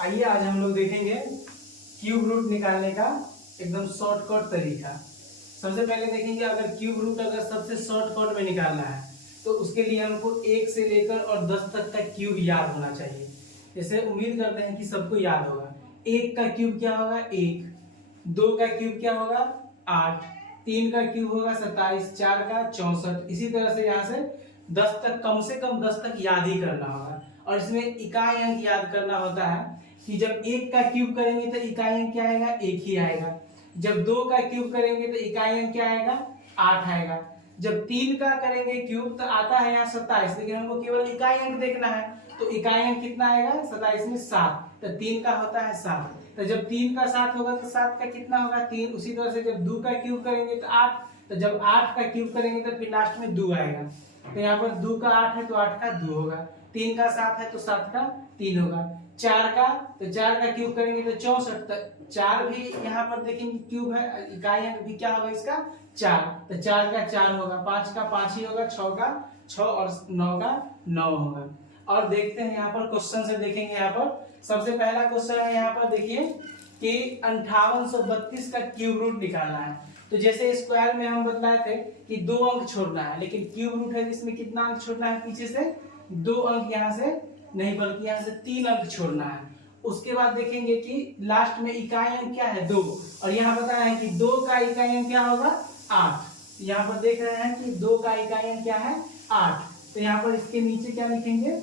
आइए आज हम लोग देखेंगे क्यूब रूट निकालने का एकदम शॉर्टकट तरीका। सबसे पहले देखेंगे अगर क्यूब रूट अगर सबसे शॉर्टकट में निकालना है तो उसके लिए हमको 1 से लेकर और 10 तक का क्यूब याद होना चाहिए। जैसे उम्मीद करते हैं कि सबको याद होगा। 1 का क्यूब क्या होगा 1, 2 का क्यूब क्या होगा 8, 3 का क्यूब होगा 27, 4 का 64। इसी तरह से यहाँ से 10 तक कम से कम 10 तक याद ही करना होगा। और इसमें इकाई अंक याद करना होता है कि जब 1 का क्यूब करेंगे तो इकाई अंक क्या आएगा 1 ही आएगा। जब 2 का क्यूब करेंगे तो इकाई अंक क्या आएगा 8 आएगा। जब 3 का करेंगे क्यूब तो आता है यहाँ 27, लेकिन हमको केवल इकाई अंक देखना है तो इकाई अंक कितना आएगा 27 में 7, तो 3 का होता है 7। तो जब 3 का 7 होगा तो 7 का कितना होगा 3। उसी तरह से जब 2 का क्यूब करेंगे तो 8, तो जब 8 का क्यूब करेंगे तो फिर लास्ट में 2 आएगा। तो यहाँ पर 2 का 8 है तो 8 का 2 होगा, 3 का 7 है तो 7 का 3 होगा, 4 का तो 4 का क्यूब करेंगे तो 64। तो 4 भी यहाँ पर देखेंगे क्यूब है, इकाई अंक भी क्या होगा इसका 4, तो 4 का 4 होगा, 5 का 5 ही होगा, 6 का 6 और 9 का 9 होगा। और देखते हैं यहाँ पर क्वेश्चन से देखेंगे। यहाँ पर सबसे पहला क्वेश्चन है, यहाँ पर देखिए कि 5832 का क्यूब रूट निकालना है। तो जैसे स्क्वायर में हम बतलाए थे कि 2 अंक छोड़ना है, लेकिन क्यूब रूट है इसमें कितना अंक छोड़ना है पीछे से 2 अंक, यहाँ से नहीं बल्कि यहाँ से 3 अंक छोड़ना है। उसके बाद देखेंगे कि लास्ट में इकाई अंक क्या है 2, और यहाँ बताया है कि 2 का इकाई अंक क्या होगा 8। यहाँ पर देख रहे हैं कि 2 का इकाई अंक क्या है 8, तो यहाँ पर इसके नीचे क्या लिखेंगे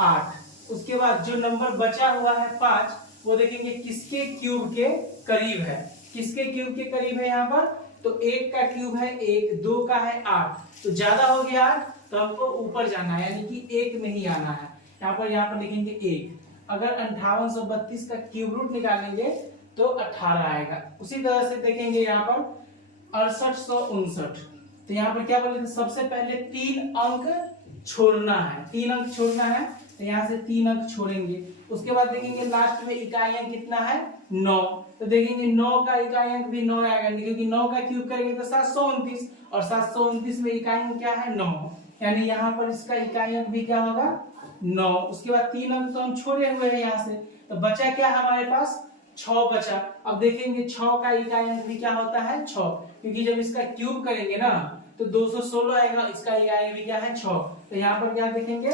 8। उसके बाद जो नंबर बचा हुआ है 5, वो देखेंगे किसके क्यूब के करीब है, किसके क्यूब के करीब है यहाँ पर। तो 1 का क्यूब है 1, 2 का है 8, तो ज्यादा हो गया 8 तो हमको ऊपर जाना है, यानी कि 1 में ही आना है। यहाँ पर लिखेंगे 1। अगर 5832 का क्यूब रूट निकालेंगे तो 18 आएगा। उसी तरह से देखेंगे यहाँ पर 6859, तो यहाँ पर क्या बोले सबसे पहले 3 अंक छोड़ना है, 3 अंक छोड़ना है, तो यहाँ से 3 अंक छोड़ेंगे। उसके बाद देखेंगे लास्ट में इकाई अंक कितना है 9, तो देखेंगे 9 का इकाई अंक भी 9 आएगा, क्योंकि 9 का क्यूब करेंगे तो 729, और 729 में इकाई अंक क्या है 9, यानी यहाँ पर इसका इकाई अंक भी क्या होगा 9। उसके बाद 3 अंक तो हम छोड़े हुए हैं यहाँ से, तो बचा क्या हमारे पास 6 बचा। अब देखेंगे 6 का इकाई अंक भी क्या होता है 6, क्योंकि जब इसका क्यूब करेंगे ना तो 216 आएगा, इसका इकाई अंक भी क्या है 6। तो यहाँ पर क्या देखेंगे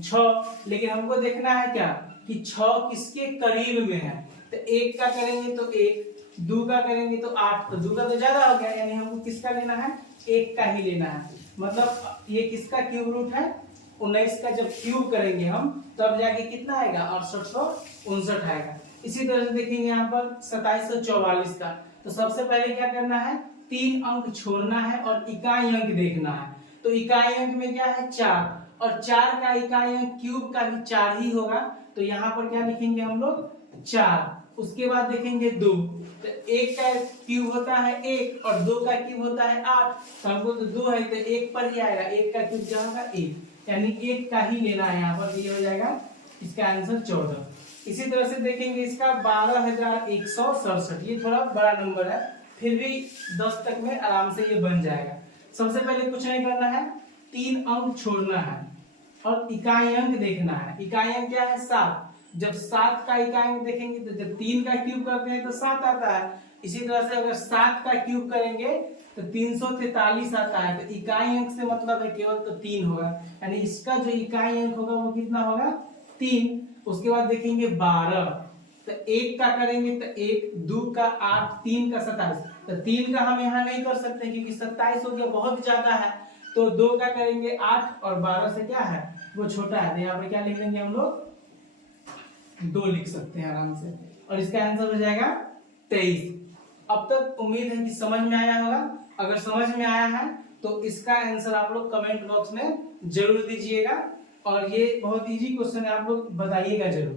6, लेकिन हमको देखना है क्या कि 6 किसके करीब में है। तो 1 का करेंगे तो 1, 2 का करेंगे तो 8, तो 2 का तो ज्यादा हो गया, यानी हमको किसका लेना है 1 का ही लेना है। मतलब ये किसका क्यूब रूट है 19 का। जब क्यूब करेंगे हम तब जाके कितना आएगा 6859 आएगा। इसी तरह से देखेंगे यहाँ पर 2744 का। तो सबसे पहले क्या करना है 3 अंक छोड़ना है और इकाई अंक देखना है। तो इकाई अंक में क्या है 4, और 4 का इकाई अंक क्यूब का भी 4 ही होगा, तो यहाँ पर क्या लिखेंगे हम लोग 4। उसके बाद देखेंगे 2, तो 1 का क्यूब होता है 1 और 2 का क्यूब होता है 8, तो हमको तो 2 है तो 1 पर ही आएगा, 1 का क्यूब क्या होगा 1, यानी 1 का ही लेना है। यहाँ पर ये हो जाएगा इसका आंसर 14। इसी तरह से देखेंगे इसका 12167, ये थोड़ा बड़ा नंबर है, फिर भी 10 तक में आराम से ये बन जाएगा। सबसे पहले कुछ नहीं करना है, 3 अंक छोड़ना है और इकाई अंक देखना है। इकाई अंक क्या है 7, जब 7 का इकाई अंक देखेंगे तो जब 3 का क्यूब करते हैं तो 7 आता है। इसी तरह से अगर 7 का क्यूब करेंगे तो 343 आता है, तो इकाई अंक से मतलब है केवल तो 3 होगा, यानी इसका जो इकाई अंक होगा वो कितना होगा 3। उसके बाद देखेंगे 12, तो 1 का करेंगे तो 1, 2 का 8, 3 का 27, तो 3 का हम यहाँ नहीं कर सकते क्योंकि 27 हो गया बहुत ज्यादा है। तो 2 का करेंगे 8 और 12 से क्या है वो छोटा है, तो यहाँ पर क्या लिख लेंगे हम लोग 2 लिख सकते हैं आराम से, और इसका आंसर हो जाएगा 23। अब तक उम्मीद है कि समझ में आया होगा। अगर समझ में आया है तो इसका आंसर आप लोग कमेंट बॉक्स में जरूर दीजिएगा, और ये बहुत इजी क्वेश्चन है, आप लोग बताइएगा जरूर।